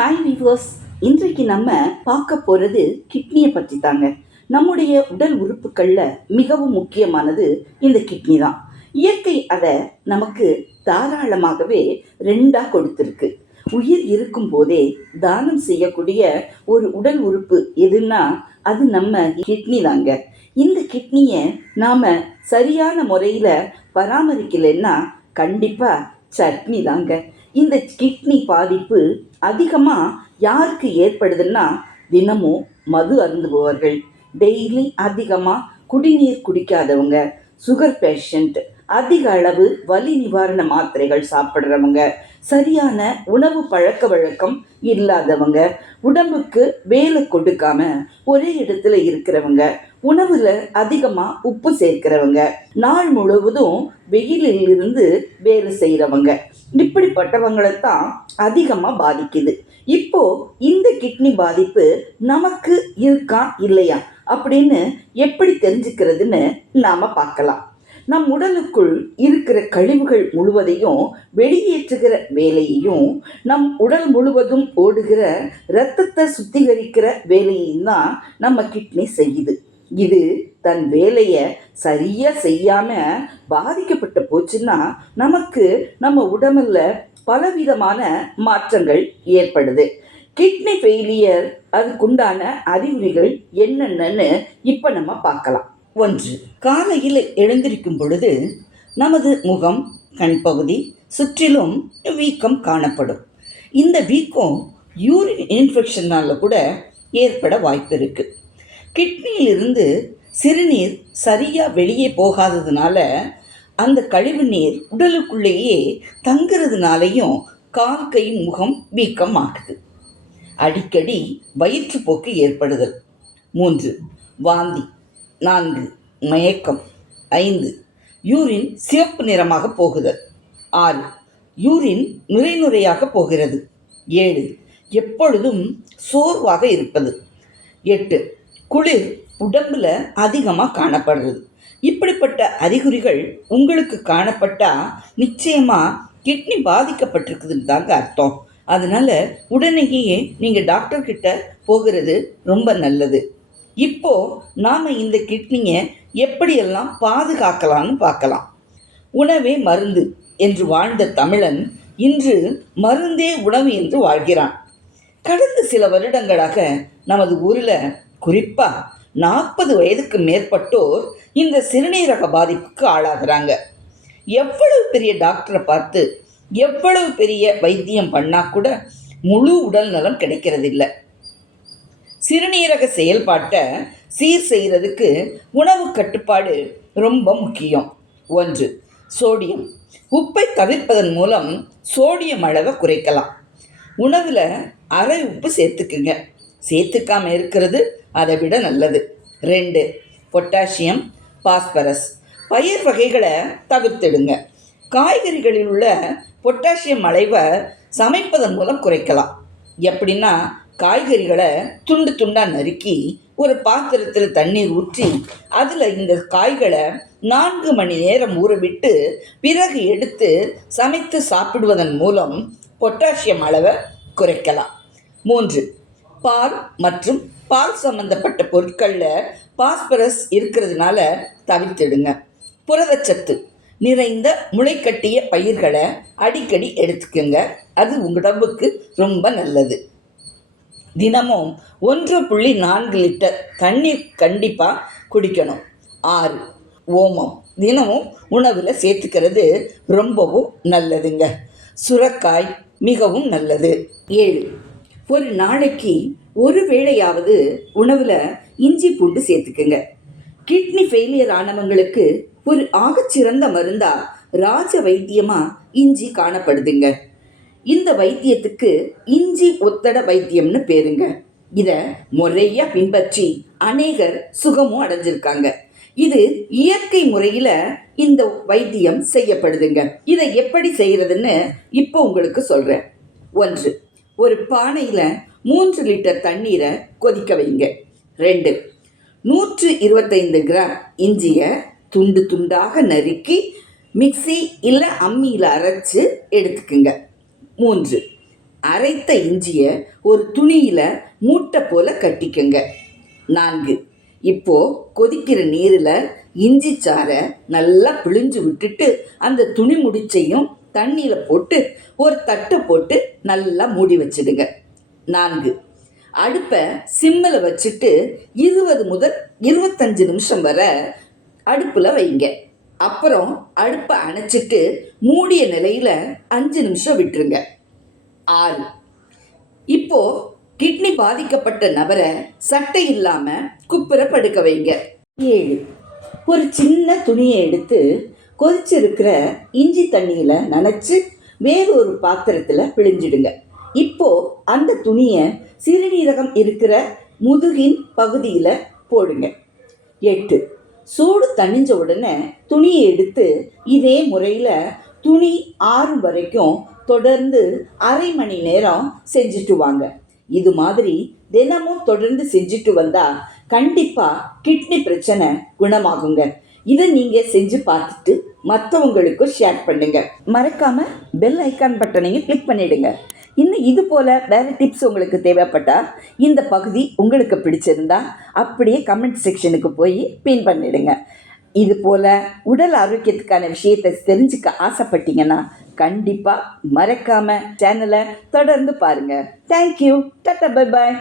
Hi viewers இன்றைக்கு நம்ம பார்க்க போகிறது கிட்னியை பற்றி தாங்க. நம்முடைய உடல் உறுப்புகளில் மிகவும் முக்கியமானது இந்த கிட்னி தான். இயற்கை அதை நமக்கு தாராளமாகவே ரெண்டாக கொடுத்துருக்கு. உயிர் இருக்கும் போதே தானம் செய்யக்கூடிய ஒரு உடல் உறுப்பு எதுன்னா அது நம்ம கிட்னி தாங்க. இந்த கிட்னியை நாம் சரியான முறையில் பராமரிக்கலைன்னா கண்டிப்பாக சட்னி தாங்க. இந்த கிட்னி பாதிப்பு அதிகமாக யாருக்கு ஏற்படுதுன்னா தினமும் மது அருந்துபவர்கள். டெய்லி அதிகமாக குடிநீர் குடிக்காதவங்க சுகர் பேஷண்ட் அதிக அளவு வலி நிவாரண மாத்திரைகள் சாப்பிட்றவங்க சரியான உணவு பழக்க வழக்கம் இல்லாதவங்க உடம்புக்கு வேலை கொடுக்காம ஒரே இடத்துல இருக்கிறவங்க உணவுல அதிகமாக உப்பு சேர்க்கிறவங்க நாள் முழுவதும் வெயிலில் இருந்து வேலை செய்கிறவங்க இப்படிப்பட்டவங்களை தான் அதிகமாக பாதிக்குது. இப்போ இந்த கிட்னி பாதிப்பு நமக்கு இருக்கா இல்லையா அப்படின்னு எப்படி தெரிஞ்சுக்கிறதுன்னு நாம பார்க்கலாம். நம் உடலுக்குள் இருக்கிற கழிவுகள் முழுவதையும் வெளியேற்றுகிற வேலையையும் நம் உடல் முழுவதும் ஓடுகிற இரத்தத்தை சுத்திகரிக்கிற வேலையையும் தான் நம்ம கிட்னி செய்யுது. இது தன் வேலையை சரியாக செய்யாம பாதிக்கப்பட்டு போச்சுன்னா நமக்கு நம்ம உடம்புல பலவிதமான மாற்றங்கள் ஏற்படுது. கிட்னி ஃபெயிலியர் அதுக்குண்டான அறிகுறிகள் என்னென்னு இப்போ நம்ம பார்க்கலாம். ஒன்று காலையில் எழுந்திருக்கும் பொழுது நமது முகம் கண் பகுதி சுற்றிலும் வீக்கம் காணப்படும். இந்த வீக்கம் யூரின் இன்ஃபெக்ஷனால் கூட ஏற்பட வாய்ப்பு இருக்குது கிட்னியிலிருந்து சிறுநீர் சரியாக வெளியே போகாததுனால அந்த கழிவு நீர் உடலுக்குள்ளேயே தங்குறதுனாலையும் கால் கை முகம் வீக்கம் ஆகுது. அடிக்கடி வயிற்றுப்போக்கு ஏற்படுதல். மூன்று வாந்தி. நான்கு மயக்கம். ஐந்து யூரின் சிவப்பு நிறமாக போகுதல். ஆறு யூரின் நுரைநுரையாக போகிறது. ஏழு எப்பொழுதும் சோர்வாக இருப்பது. எட்டு குளிர் உடம்பில் அதிகமாக காணப்படுறது. இப்படிப்பட்ட அறிகுறிகள் உங்களுக்கு காணப்பட்டால் நிச்சயமாக கிட்னி பாதிக்கப்பட்டிருக்குதுன்னு தாங்க அர்த்தம். அதனால் உடனேயே நீங்கள் டாக்டர்கிட்ட போகிறது ரொம்ப நல்லது. இப்போது நாம் இந்த கிட்னியை எப்படியெல்லாம் பாதுகாக்கலாம்னு பார்க்கலாம். உணவே மருந்து என்று வாழ்ந்த தமிழன் இன்று மருந்தே உணவு என்று வாழ்கிறான். கடந்த சில வருடங்களாக நமது ஊரில் குறிப்பாக நாற்பது வயதுக்கு மேற்பட்டோர் இந்த சிறுநீரக பாதிப்புக்கு ஆளாகிறாங்க. எவ்வளவு பெரிய டாக்டரை பார்த்து எவ்வளவு பெரிய வைத்தியம் பண்ணால் கூட முழு உடல் நலம் கிடைக்கிறதில்ல. சிறுநீரக செயல்பாட்டை சீர் செய்கிறதுக்கு உணவு கட்டுப்பாடு ரொம்ப முக்கியம். ஒன்று சோடியம். உப்பை தவிர்ப்பதன் மூலம் சோடியம் அளவை குறைக்கலாம். உணவில் அரை உப்பு சேர்த்துக்குங்க. சேர்த்துக்காம இருக்கிறது அதை விட நல்லது. ரெண்டு பொட்டாசியம் பாஸ்பரஸ். பயிர் வகைகளை தவிர்த்திடுங்க. காய்கறிகளில் உள்ள பொட்டாசியம் அளவை சமைப்பதன் மூலம் குறைக்கலாம். எப்படின்னா காய்கறிகளை துண்டு துண்டாக நறுக்கி ஒரு பாத்திரத்தில் தண்ணீர் ஊற்றி அதில் இந்த காய்களை நான்கு மணி நேரம் ஊறவிட்டு பிறகு எடுத்து சமைத்து சாப்பிடுவதன் மூலம் பொட்டாசியம் அளவை குறைக்கலாம். மூன்று பால் மற்றும் பால் சம்பந்தப்பட்ட பொருட்களில் பாஸ்பரஸ் இருக்கிறதுனால தவிர்த்திடுங்க. புரதச்சத்து நிறைந்த முளைக்கட்டிய பயிர்களை அடிக்கடி எடுத்துக்கோங்க. அது உடம்புக்கு ரொம்ப நல்லது. தினமும் ஒன்று புள்ளி நான்கு லிட்டர் தண்ணீர் கண்டிப்பாக குடிக்கணும். ஆறு ஓமம். தினமும் உணவில் சேர்த்துக்கிறது ரொம்பவும் நல்லதுங்க. சுரக்காய் மிகவும் நல்லது. ஏழு ஒரு நாளைக்கு ஒரு வேளையாவது உணவில் இஞ்சி பூண்டு சேர்த்துக்குங்க. கிட்னி ஃபெயிலியர் ஆனவங்களுக்கு ஒரு ஆகச்சிறந்த மருந்தா ராஜ வைத்தியமாக இஞ்சி காணப்படுதுங்க. இந்த வைத்தியத்துக்கு இஞ்சி ஒத்தட வைத்தியம்னு பேருங்க. இதை முறையா பின்பற்றி அநேகர் சுகமும் அடைஞ்சிருக்காங்க. இது இயற்கை முறையில் இந்த வைத்தியம் செய்யப்படுதுங்க. இதை எப்படி செய்யறதுன்னு இப்போ உங்களுக்கு சொல்கிறேன் ஒன்று ஒரு பானையில் மூன்று லிட்டர் தண்ணீரை கொதிக்க வைங்க. ரெண்டு நூற்று இருபத்தைந்து கிராம் இஞ்சியை துண்டு துண்டாக நறுக்கி மிக்சி இல்லை அம்மியில் அரைச்சு எடுத்துக்குங்க. மூன்று. அரைத்த இஞ்சியை ஒரு துணியில் மூட்டை போல கட்டிக்கங்க. நான்கு. இப்போ கொதிக்கிற நீரில் இஞ்சி சாறை நல்லா பிழிஞ்சு விட்டுட்டு அந்த துணி முடிச்சையும் தண்ணியில் போட்டு ஒரு தட்டை போட்டு நல்லா மூடி வச்சிடுங்க. நான்கு. அடுப்பை சிம்மில் வச்சுட்டு இருபது முதல் இருபத்தஞ்சு நிமிஷம் வரை அடுப்பில் வைங்க. அப்புறம் அடுப்பை அணைச்சிட்டு மூடிய நிலையில் அஞ்சு நிமிஷம் விட்டுருங்க. ஆறு. இப்போ கிட்னி பாதிக்கப்பட்ட நபரை சட்டை இல்லாமல் குப்புற படுக்க வைங்க. ஏழு. ஒரு சின்ன துணியை எடுத்து கொதிச்சிருக்கிற இஞ்சி தண்ணியில் நனைச்சு வேறு ஒரு பாத்திரத்தில் பிழிஞ்சிடுங்க. இப்போ அந்த துணியை சிறுநீரகம் இருக்கிற முதுகின் பகுதியில் போடுங்க. எட்டு. சூடு தணிஞ்ச உடனே துணியை எடுத்து இதே முறையில் துணி ஆறும் வரைக்கும் தொடர்ந்து அரை மணி நேரம் செஞ்சுட்டு வாங்க. இது மாதிரி தினமும் தொடர்ந்து செஞ்சுட்டு வந்தால் கண்டிப்பாக கிட்னி பிரச்சனை குணமாகுங்க. இதை நீங்கள் செஞ்சு பார்த்துட்டு மற்றவங்களுக்கும் ஷேர் பண்ணுங்கள் மறக்காமல் பெல் ஐக்கான் பட்டனையும் கிளிக் பண்ணிவிடுங்க இன்னும் இது போல் வேறு டிப்ஸ் உங்களுக்கு தேவைப்பட்டால் இந்த பகுதி உங்களுக்கு பிடிச்சிருந்தா அப்படியே கமெண்ட் செக்ஷனுக்கு போய் பின் பண்ணிடுங்க. இது போல் உடல் ஆரோக்கியத்துக்கான விஷயத்தை தெரிஞ்சுக்க ஆசைப்பட்டீங்கன்னா கண்டிப்பாக மறக்காமல் சேனலை தொடர்ந்து பாருங்கள் தேங்க்யூ டட்டா பை பாய்